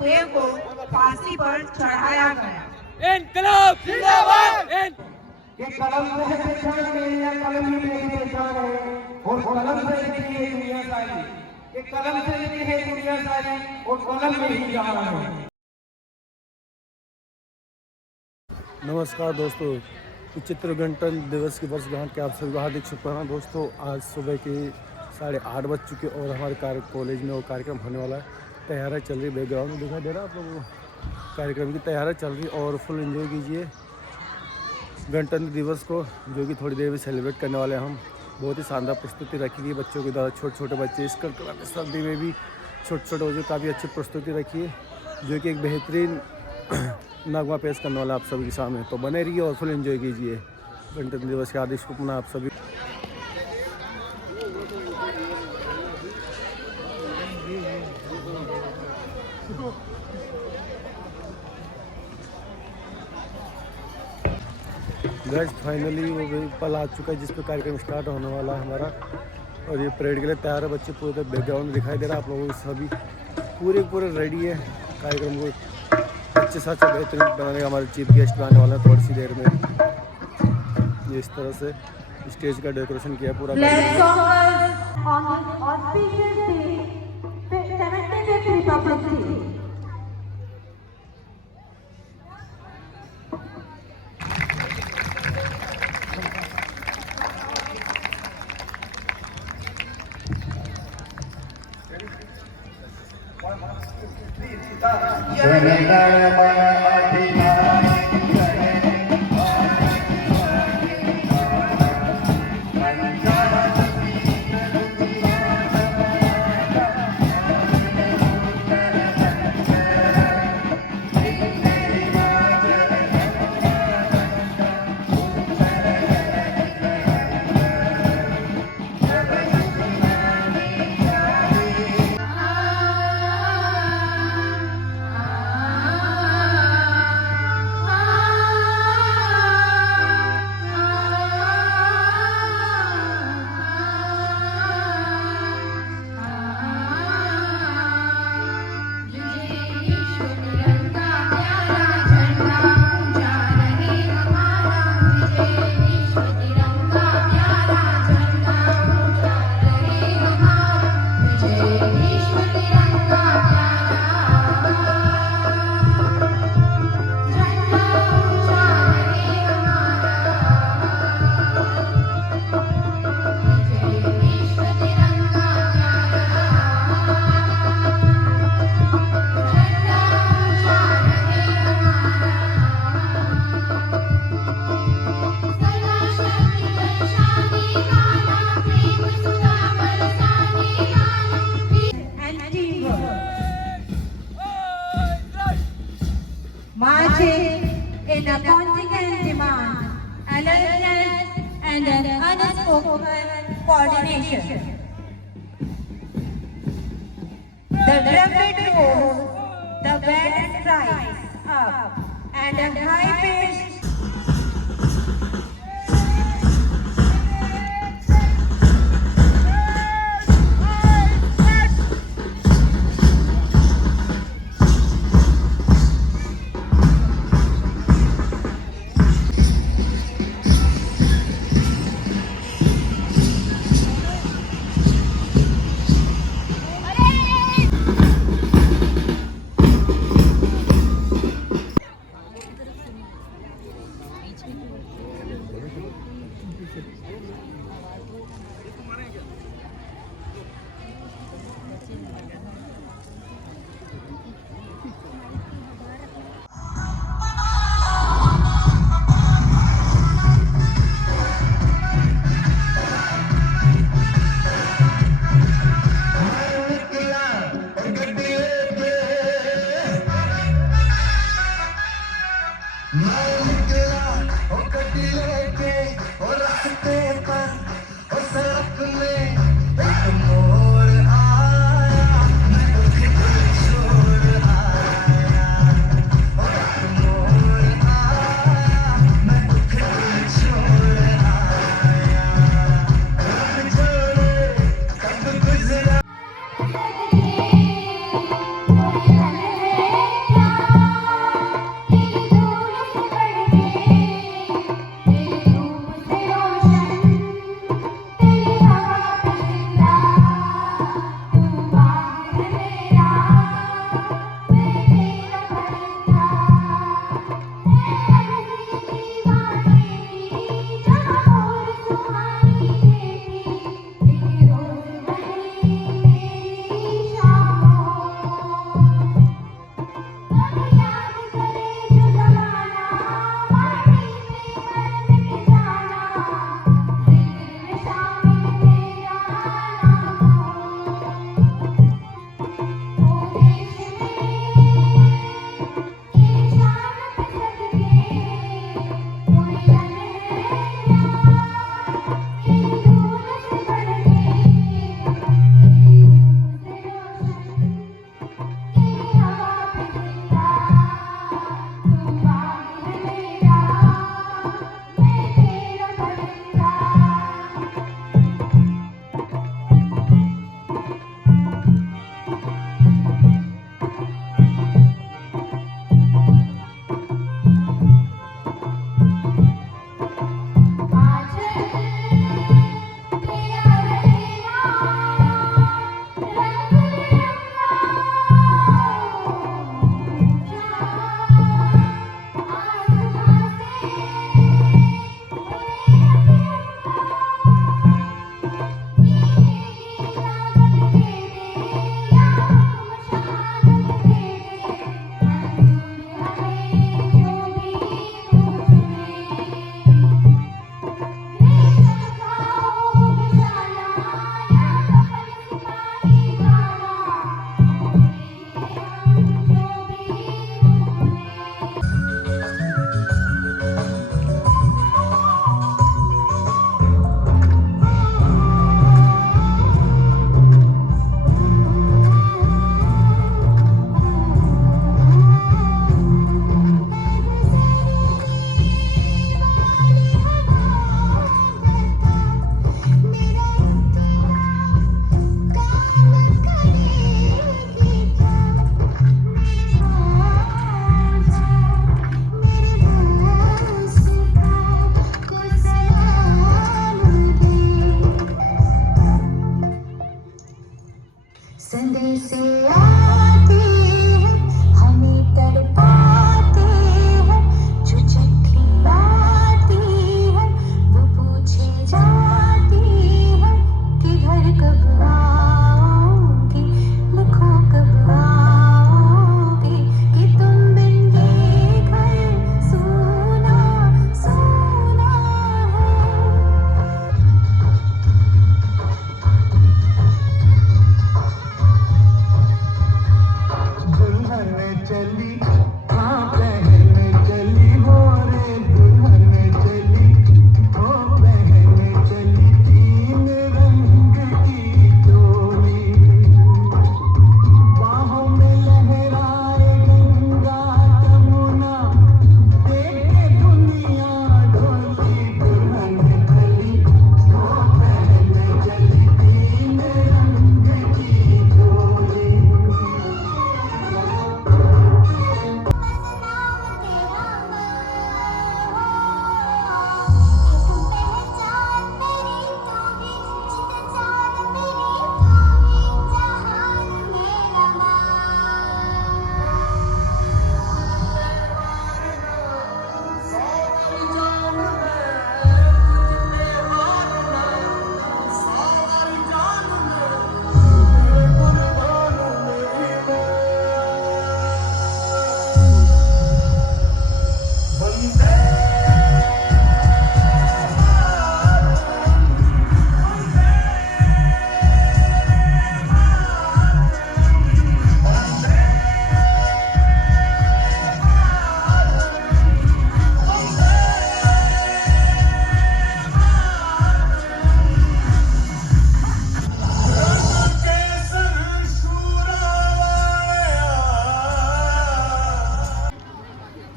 हुए को फांसी पर चढ़ाया गया। इनकलाब जिंदाबाद। ये कलम से है पहचान नहीं है, कलम ही मेरी पहचान है और कलम से लिखी है दुनिया सारी। ये कलम से लिखी है दुनिया सारी और कलम में ही जहां है। नमस्कार दोस्तों, चित्र गणतंत्र दिवस की वर्षगांठ के आप सभी को हार्दिक शुभकामनाएं। दोस्तों आज सुबह के 8:30 बज चुके और हमारे कॉलेज में वो कार्यक्रम होने वाला है। तैयारियाँ चल रही, बैकग्राउंड में दिखाई दे रहा है आप लोगों को। कार्यक्रम की तैयारियाँ चल रही और फुल एंजॉय कीजिए गणतंत्र दिवस को, जो कि थोड़ी देर में सेलिब्रेट करने वाले हैं हम। बहुत ही शानदार प्रस्तुति रखी गई बच्चों के द्वारा। छोटे छोटे बच्चे इस सर्दी में भी छोटे छोटे बच्चों काफ़ी अच्छी प्रस्तुति रखी है, जो कि एक बेहतरीन नगमा पेश करने वाला आप सभी के सामने। तो बने रहिए और फुल एंजॉय कीजिए गणतंत्र दिवस की हार्दिक शुभकामनाएं आप सभी। गाइस फाइनली वो पल आ चुका है जिस पर कार्यक्रम स्टार्ट होने वाला है हमारा, और ये परेड के लिए तैयार है। बच्चे पूरे बैकग्राउंड में दिखाई दे रहा है आप लोगों को। सभी पूरे रेडी है कार्यक्रम को अच्छे से अच्छा बेहतरीन बनाने का। हमारे चीफ गेस्ट आने वाला है थोड़ी सी देर में। ये इस तरह से स्टेज का डेकोरेशन किया पूरा। Marching in a consequent demand, alertness and an unspoken coordination. The trumpet rolls, the band strikes up, and a high-pitched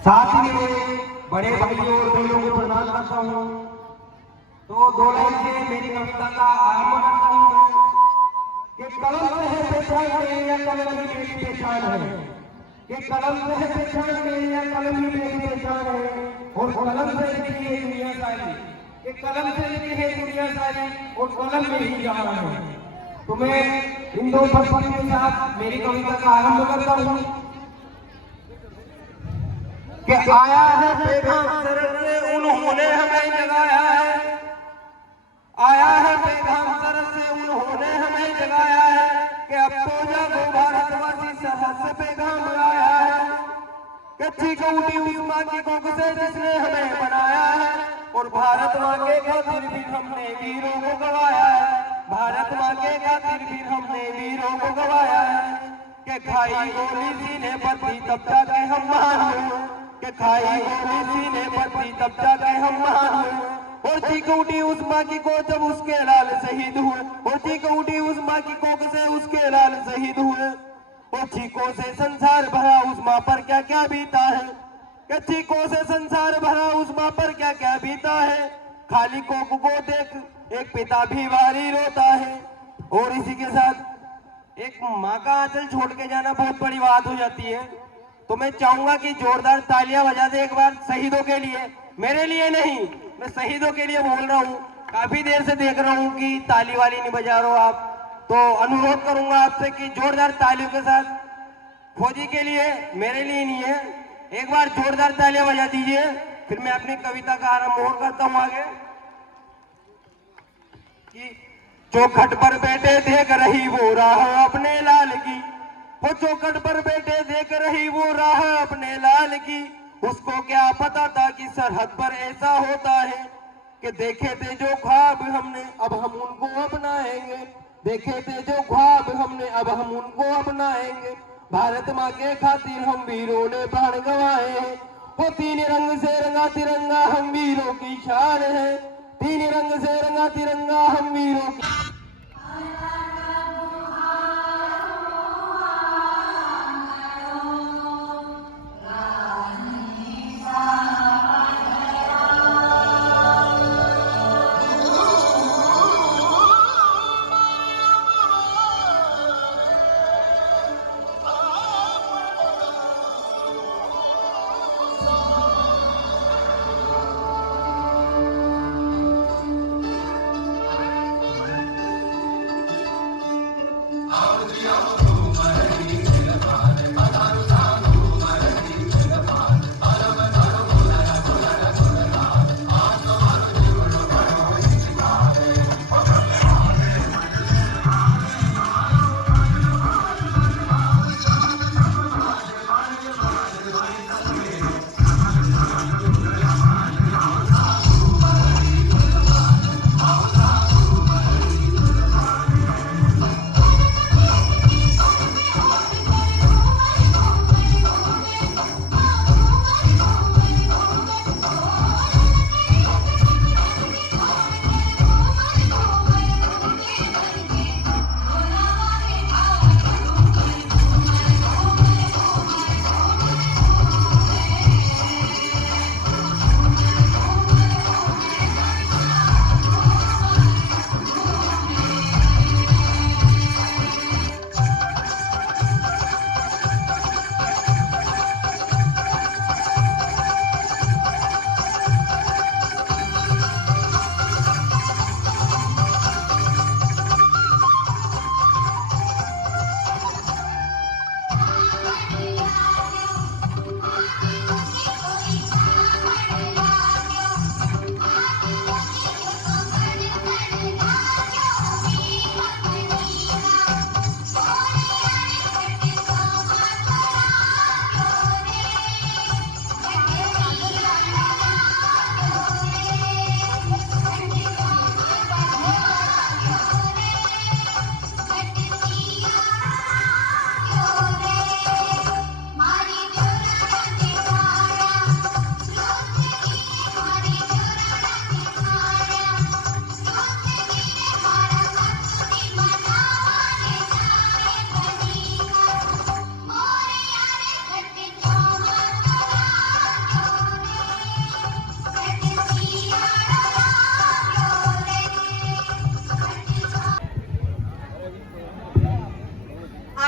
साथ ही मेरे बड़े भाई और बहनों को प्रणाम करता हूँ। तो दो लाइन से मेरी कविता का आरंभ करता हूँ कि कलम से है पहचान में या कलम ही मेरी पहचान है, कि कलम से है पहचान में या कलम ही मेरी पहचान है, और कलम से लिखी है दुनिया सारी, कि कलम से लिखी है दुनिया सारी और कलम में ही जा रहा है। तो मैं इन दो पंक्तियों के साथ मेरी कविता का आरंभ करता हूँ कि आया है पैगाम सरहद से उन्होंने हमें जगाया है, आया है पैगाम सरहद से उन्होंने हमें जगाया है, कि अब तो जागो भारतवासी सरहद से पैगाम आया है, कच्ची कौटी उस माँ की कोख से जिसने हमें बनाया है, और भारत माँ के खातिर भी हमने वीरों को गवाया है, भारत माँ के खातिर भी हमने वीरों को गवाया है, कि खाई गोली सीने पर थी तब जाके हम महान हुए, कि खाई गोली सीने पर थी तब जाके हम महान हुए, और चीख उठी उस माँ की कोख जब उसके लाल शहीद हुए, और चीख उठी उस माँ की कोख से उसके लाल शहीद हुए, और चीखों से संसार भरा उस माँ पर क्या क्या बीता है, कि चीखों से संसार भरा उस माँ पर क्या क्या बीता है, खाली कोख को देख एक पिता भी भारी रोता है। और इसी के साथ एक माँ का आंचल छोड़ के जाना बहुत बड़ी बात हो जाती है, तो मैं चाहूंगा कि जोरदार तालियां बजा दे एक बार शहीदों के लिए, मेरे लिए नहीं, मैं शहीदों के लिए बोल रहा हूँ। काफी देर से देख रहा हूँ कि ताली वाली नहीं बजा रहे हो आप, तो अनुरोध करूंगा आपसे कि जोरदार तालियों के साथ फौजी के लिए, मेरे लिए नहीं है, एक बार जोरदार तालियां बजा दीजिए, फिर मैं अपनी कविता का आरंभ और करता हूँ आगे। चौखट पर बैठे देख रही वो राह अपने लाल की, वो चौखट पर बैठे देख रही वो राह अपने लाल की, उसको क्या पता था कि सरहद पर ऐसा होता है, कि देखे थे जो ख्वाब हमने अब हम उनको अपनाएंगे, देखे थे जो ख्वाब हमने अब हम उनको अपनाएंगे, भारत माँ के खातिर हम वीरों ने प्राण गंवाए हैं, वो तीन रंग से रंगा तिरंगा हम वीरों की शान है, तीन रंग से रंगा तिरंगा हम वीरों की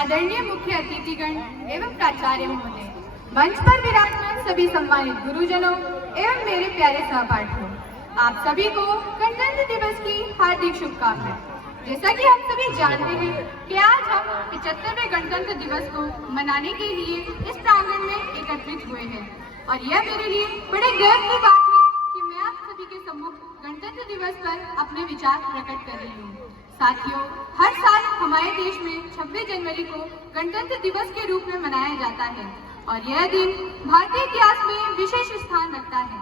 आदरणीय मुख्य अतिथिगण एवं प्राचार्य महोदय, मंच पर विराजमान सभी सम्मानित गुरुजनों एवं मेरे प्यारे सहपाठियों, आप सभी को गणतंत्र दिवस की हार्दिक शुभकामनाएं। जैसा कि हम सभी जानते हैं कि आज हम 75वें गणतंत्र दिवस को मनाने के लिए इस प्रांगण में एकत्रित हुए हैं और यह मेरे लिए बड़े गर्व की बात है कि मैं आप सभी के सम्मुख गणतंत्र दिवस पर अपने विचार प्रकट कर रही हूँ। साथियों, हर साल हमारे देश में 26 जनवरी को गणतंत्र दिवस के रूप में मनाया जाता है और यह दिन भारतीय इतिहास में विशेष स्थान रखता है।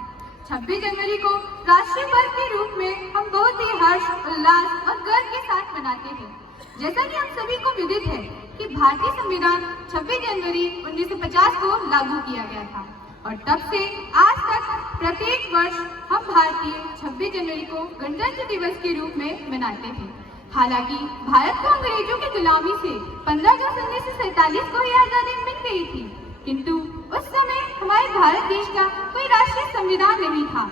26 जनवरी को राष्ट्रीय पर्व के रूप में हम बहुत ही हर्ष, उल्लास और गर्व के साथ मनाते हैं। जैसा कि हम सभी को विदित है कि भारतीय संविधान 26 जनवरी 1950 को लागू किया गया था और तब से आज तक प्रत्येक वर्ष हम भारतीय 26 जनवरी को गणतंत्र दिवस के रूप में मनाते हैं। हालांकि भारत को अंग्रेजों की गुलामी से 15 अगस्त 1947 को ही आजादी मिल गई थी, किंतु उस समय हमारे भारत देश का कोई राष्ट्रीय संविधान नहीं था।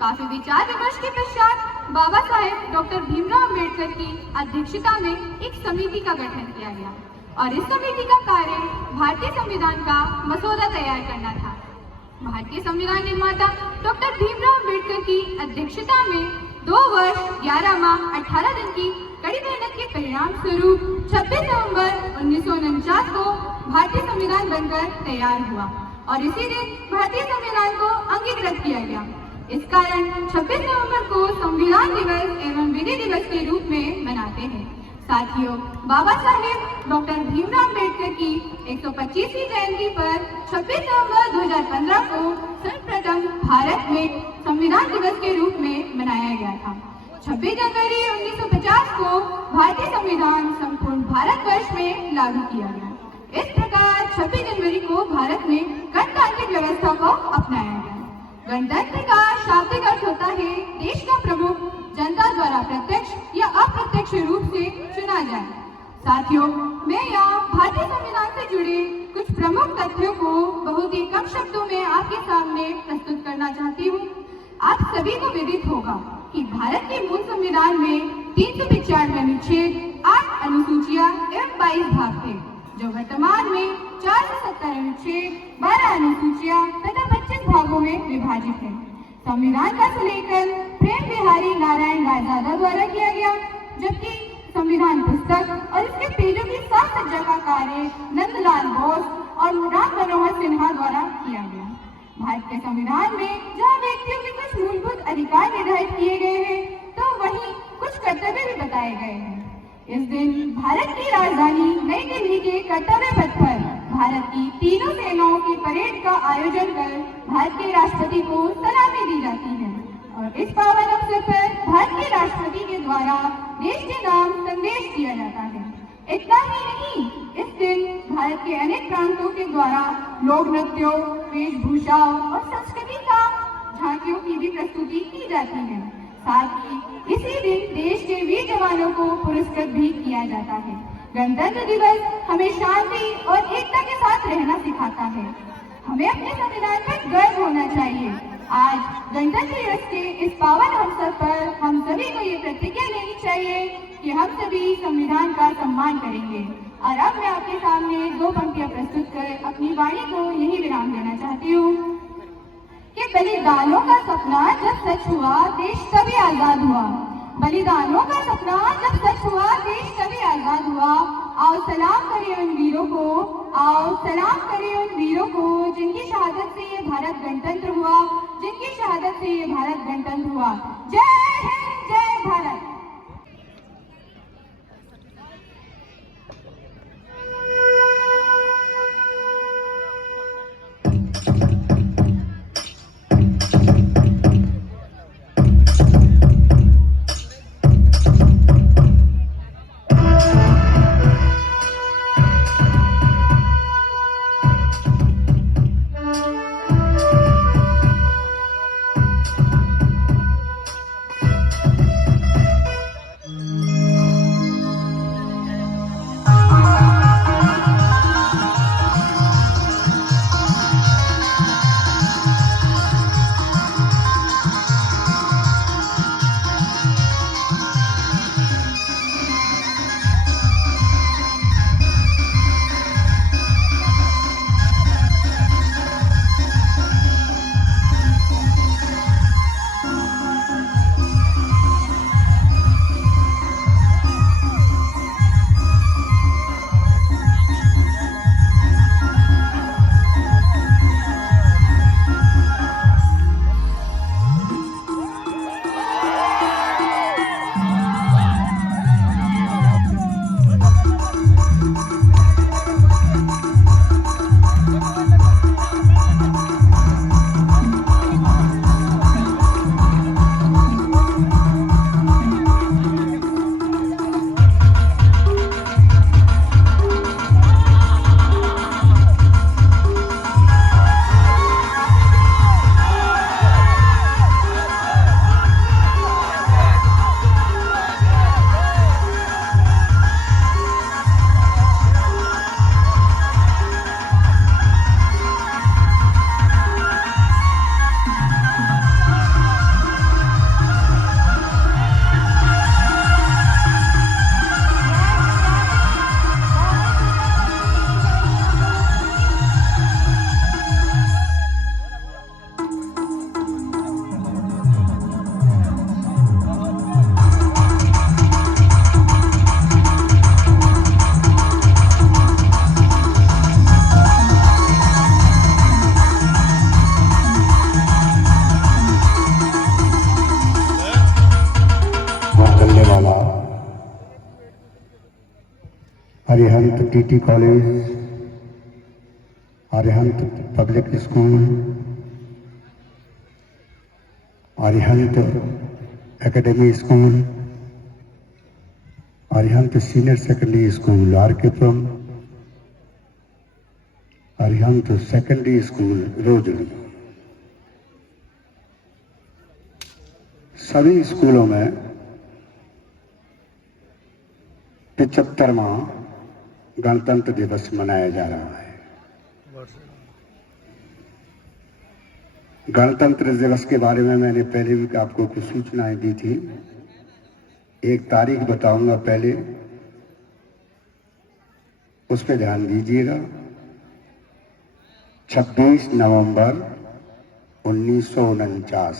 काफी विचार विमर्श के पश्चात बाबा साहेब डॉक्टर भीमराव अम्बेडकर की अध्यक्षता में एक समिति का गठन किया गया और इस समिति का कार्य भारतीय संविधान का मसौदा तैयार करना था। भारतीय संविधान निर्माता डॉक्टर भीमराव अम्बेडकर की अध्यक्षता में 2 वर्ष 11 माह 18 दिन की कड़ी मेहनत के परिणाम स्वरूप 26 नवंबर 1949 को भारतीय संविधान बनकर तैयार हुआ और इसी दिन भारतीय संविधान को अंगीकृत किया गया। इस कारण 26 नवंबर को संविधान दिवस एवं विधि दिवस के रूप में मनाते हैं। साथियों, बाबा साहेब डॉक्टर भीमराव अम्बेडकर की 125वीं जयंती पर 26 नवंबर 2015 को सर्वप्रथम भारत में संविधान दिवस के रूप में मनाया गया था। 26 जनवरी 1950 को भारतीय संविधान संपूर्ण भारतवर्ष में लागू किया गया। इस प्रकार 26 जनवरी को भारत में गणतांत्रिक व्यवस्था को अपनाया गया। गणतंत्र का शाब्दिक अर्थ होता है देश का प्रमुख जनता द्वारा प्रत्यक्ष या अप्रत्यक्ष रूप से चुना जाए। साथियों, मैं यहाँ भारतीय संविधान से जुड़े कुछ प्रमुख तथ्यों को बहुत ही कम शब्दों में आपके सामने प्रस्तुत करना चाहती हूँ। आप सभी को विदित होगा कि भारत के मूल संविधान में 395 अनुच्छेद, 8 अनुसूचियां एवं 22 भाग थे, जो वर्तमान में 470 अनुच्छेद, 12 अनुसूचियां तथा 25 भागों में विभाजित है। संविधान का संलेखन प्रेम बिहारी नारायण रायजादा द्वारा किया गया, जबकि संविधान पुस्तक और इसके पेजों की साज सज्जा का कार्य नंदलाल बोस और राम मनोहर सिन्हा द्वारा किया गया। भारत के संविधान में जहाँ व्यक्तियों के कुछ मूलभूत अधिकार निर्धारित किए गए हैं, तो वहीं कुछ कर्तव्य भी बताए गए हैं। इस दिन भारत की राजधानी नई दिल्ली के कर्तव्य पथ पर भारत की तीनों सेनाओं की परेड का आयोजन कर भारत के राष्ट्रपति को सलामी दी जाती है और इस पावन अवसर पर भारत के राष्ट्रपति के द्वारा देश के नाम संदेश दिया जाता है। इतना ही नहीं, इस दिन भारत के अनेक प्रांतों के द्वारा लोक नृत्यों, वेशभूषाओं और संस्कृति का झांकियों की भी प्रस्तुति की जाती है। साथ ही इसी दिन देश के वीर जवानों को पुरस्कृत भी किया जाता है। गणतंत्र दिवस हमें शांति और एकता के साथ रहना सिखाता है। हमें अपने संविधान पर गर्व होना चाहिए। आज गणतंत्र दिवस के इस पावन अवसर पर हम सभी को ये प्रतिज्ञा लेनी चाहिए कि हम सभी संविधान का सम्मान करेंगे। और अब मैं आपके सामने 2 पंक्तियां प्रस्तुत कर अपनी वाणी को यही विराम देना चाहती हूँ कि बलिदानों का सपना जब सच हुआ, देश तभी आजाद हुआ। बलिदानों का सपना जब सच हुआ, देश तभी आजाद हुआ। आओ सलाम करें उन वीरों को, आओ सलाम करें उन वीरों को, जिनकी शहादत से ये भारत गणतंत्र हुआ, जिनकी शहादत से ये भारत गणतंत्र हुआ। जय हिंद, जय Bharat. Arihant TT college, Arihant public school, Arihant academy school, Arihant senior secondary school RK Puram, Arihant secondary school Rojdi, सभी स्कूलों में 75वां गणतंत्र दिवस मनाया जा रहा है। गणतंत्र दिवस के बारे में मैंने पहले भी आपको कुछ सूचनाएं दी थी। एक तारीख बताऊंगा पहले, उस पर ध्यान दीजिएगा। 26 नवंबर 1949।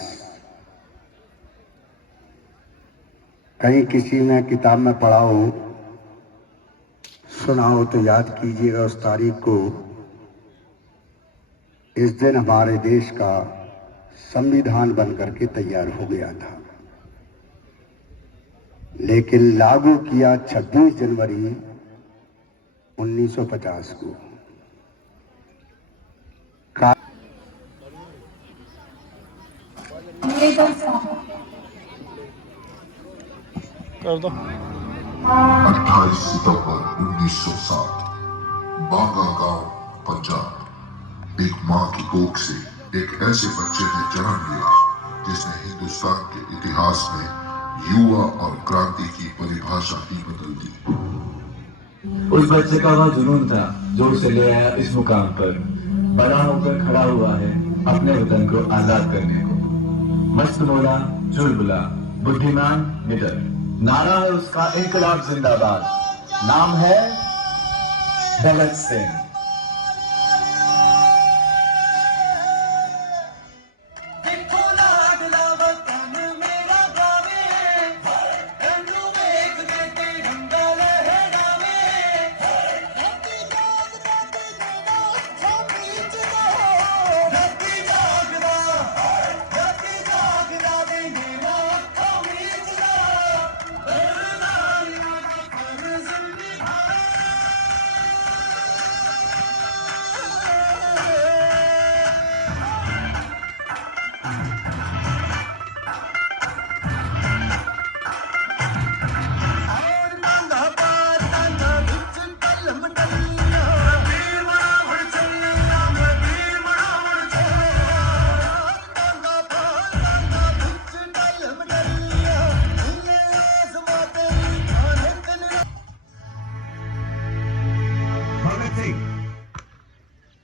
कहीं किसी ने किताब में पढ़ा हो, सुना हो तो याद कीजिएगा उस तारीख को। इस दिन हमारे देश का संविधान बनकर के तैयार हो गया था, लेकिन लागू किया 26 जनवरी 1950 को। कर दो। 28 सितंबर 1907 बांगा गांव पंजाब। एक मां की कोख से एक ऐसे बच्चे ने जन्म लिया जिसने हिंदुस्तान के इतिहास में युवा और क्रांति की परिभाषा ही बदल दी। उस बच्चे का वह जुनून था जो उसे ले आया इस मुकाम पर। बड़ा होकर खड़ा हुआ है अपने वतन को आजाद करने को। मस्त बोला, चुलबुला, बुद्धिमान, निडर। नारा है उसका इनकलाब जिंदाबाद। नाम है भगत सिंह।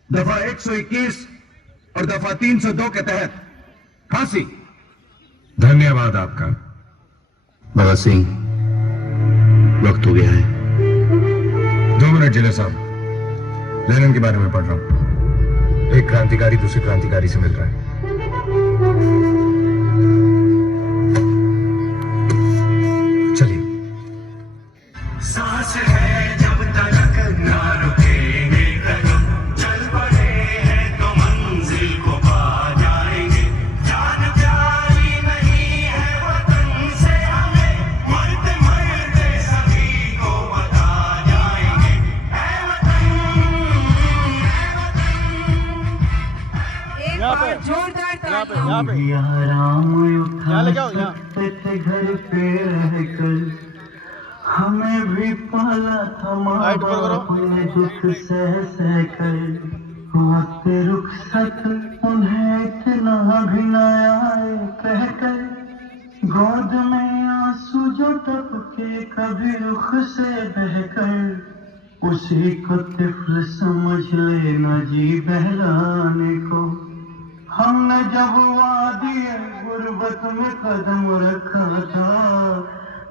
दफा 121 और दफा 302 के तहत फांसी। धन्यवाद आपका। भगत सिंह, वक्त हो गया है। 2 मिनट जिले साहब, लेनिन के बारे में पढ़ रहा हूं। एक क्रांतिकारी दूसरे क्रांतिकारी से मिल रहा है। चलिए। सांस है जब तक ना रुकेंगे कदम, चल पड़े हैं तो मंजिल को पा जाएंगे। जान प्यारी नहीं है वतन से हमें, मरते मरते सभी को बता जाएंगे। ऐ वतन, एक बार जोरदार तालियां। यहाँ ले जाओ, यहाँ। घर पे रहकर हमें भी पाला था माँ बाप ने दुख सह कर। वक्त रुखसत उन्हें इतना भी न आए कहकर, गोद में आंसू जो टपके कभी रुख से बहकर, उसी को तिफ्ल समझ लेना जी बहलाने को। हमने जब वादी गुर्बत में कदम रखा था,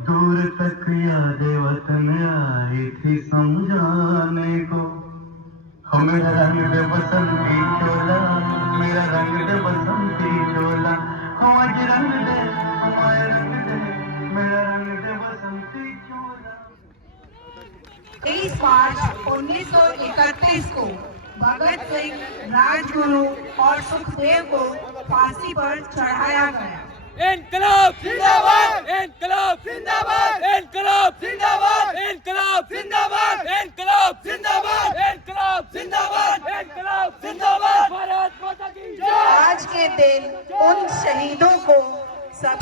दूर तक याद वतन आई थी समझाने को। मेरा रंग दे बसंती चोला, मेरा रंग दे बसंती चोला, आज रंग दे हमारे रंग दे, मेरा रंग दे बसंती चोला। 23 मार्च 1931 को भगत सिंह, राजगुरु और सुखदेव को फांसी पर चढ़ाया गया। इनकलाब जिंदाबाद, इनकलाब जिंदाबाद, इनकलाब जिंदाबाद, इनकलाब जिंदाबाद, इनकलाब जिंदाबाद, इनकलाब जिंदाबाद, इनकलाब जिंदाबाद। भारत माता की जय। आज के दिन उन शहीदों को सब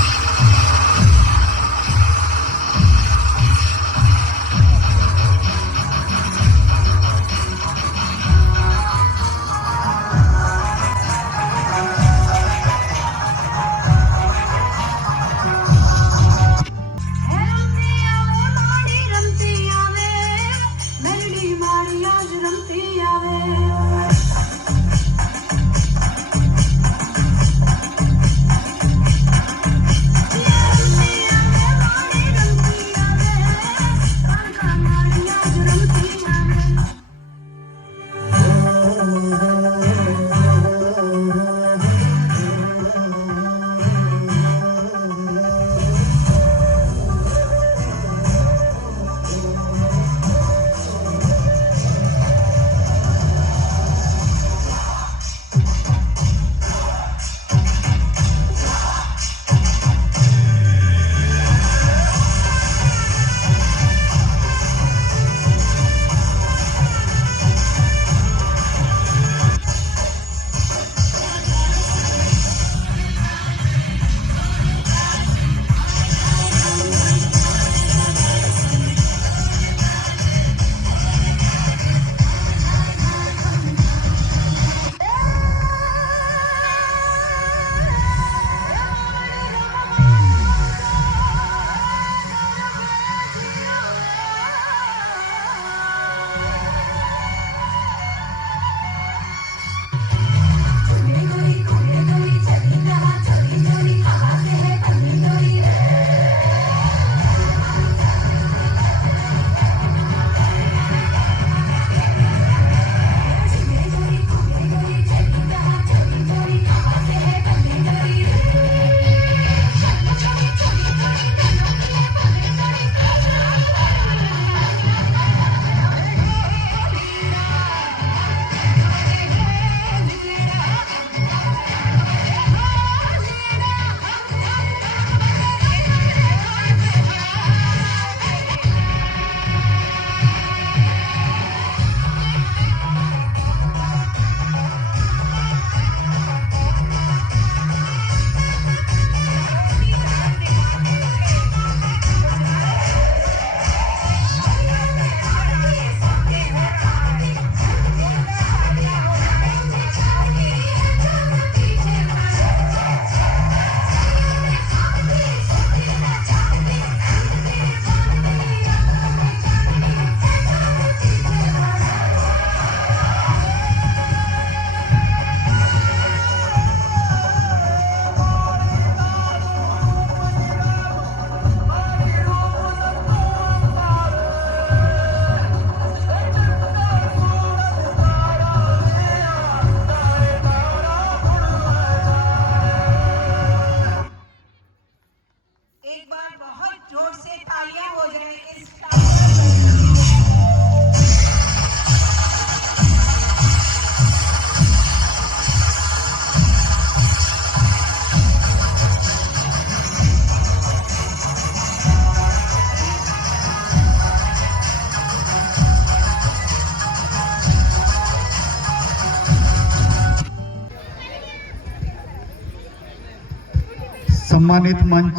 सम्मानित मंच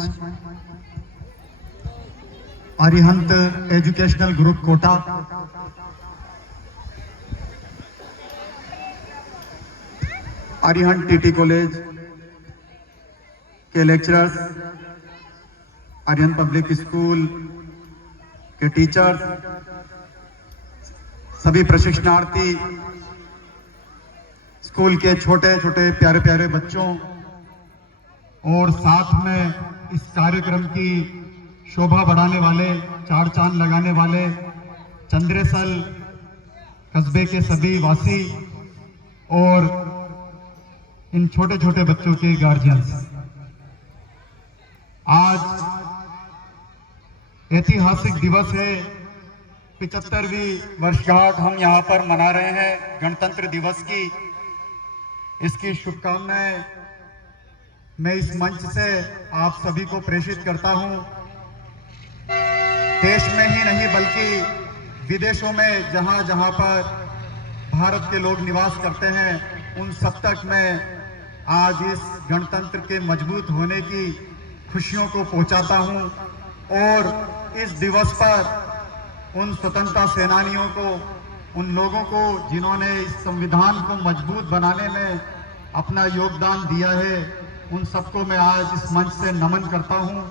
Arihant educational group Kota, Arihant TT college के लेक्चरर्स, अरिहंत पब्लिक स्कूल के टीचर्स, सभी प्रशिक्षणार्थी, स्कूल के छोटे छोटे प्यारे प्यारे बच्चों और साथ में इस कार्यक्रम की शोभा बढ़ाने वाले, चार चांद लगाने वाले चंद्रेसल कस्बे के सभी वासी और इन छोटे छोटे बच्चों के गार्जियंस, आज ऐतिहासिक दिवस है। 75वीं वर्षगांठ हम यहाँ पर मना रहे हैं गणतंत्र दिवस की। इसकी शुभकामनाएं मैं इस मंच से आप सभी को प्रेषित करता हूं। देश में ही नहीं बल्कि विदेशों में जहां जहां पर भारत के लोग निवास करते हैं, उन सब तक मैं आज इस गणतंत्र के मजबूत होने की खुशियों को पहुंचाता हूं। और इस दिवस पर उन स्वतंत्रता सेनानियों को, उन लोगों को जिन्होंने इस संविधान को मजबूत बनाने में अपना योगदान दिया है, उन सबको मैं आज इस मंच से नमन करता हूं।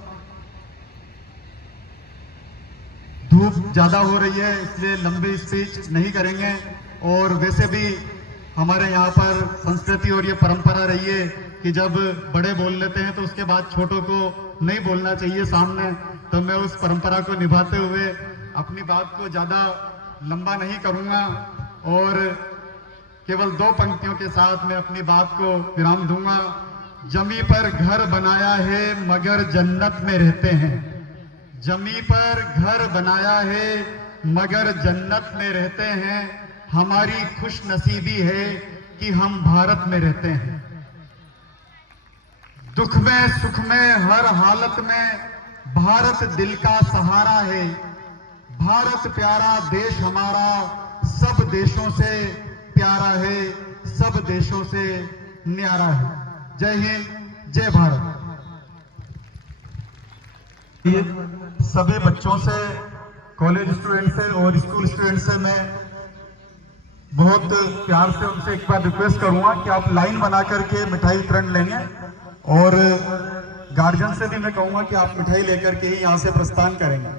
धूप ज्यादा हो रही है, इसलिए लंबी स्पीच नहीं करेंगे। और वैसे भी हमारे यहाँ पर संस्कृति और ये परंपरा रही है कि जब बड़े बोल लेते हैं तो उसके बाद छोटों को नहीं बोलना चाहिए सामने। तो मैं उस परंपरा को निभाते हुए अपनी बात को ज्यादा लंबा नहीं करूंगा और केवल 2 पंक्तियों के साथ मैं अपनी बात को विराम दूंगा। जमी पर घर बनाया है मगर जन्नत में रहते हैं। जमी पर घर बनाया है मगर जन्नत में रहते हैं। हमारी खुश नसीबी है कि हम भारत में रहते हैं। दुख में सुख में हर हालत में भारत दिल का सहारा है। भारत प्यारा देश हमारा सब देशों से प्यारा है, सब देशों से न्यारा है। जय हिंद, जय भारत। सभी बच्चों से, कॉलेज स्टूडेंट से और स्कूल स्टूडेंट से मैं बहुत प्यार से उनसे एक बार रिक्वेस्ट करूंगा कि आप लाइन बना करके मिठाई वितरण लेंगे। और गार्जियन से भी मैं कहूंगा कि आप मिठाई लेकर के ही यहाँ से प्रस्थान करेंगे।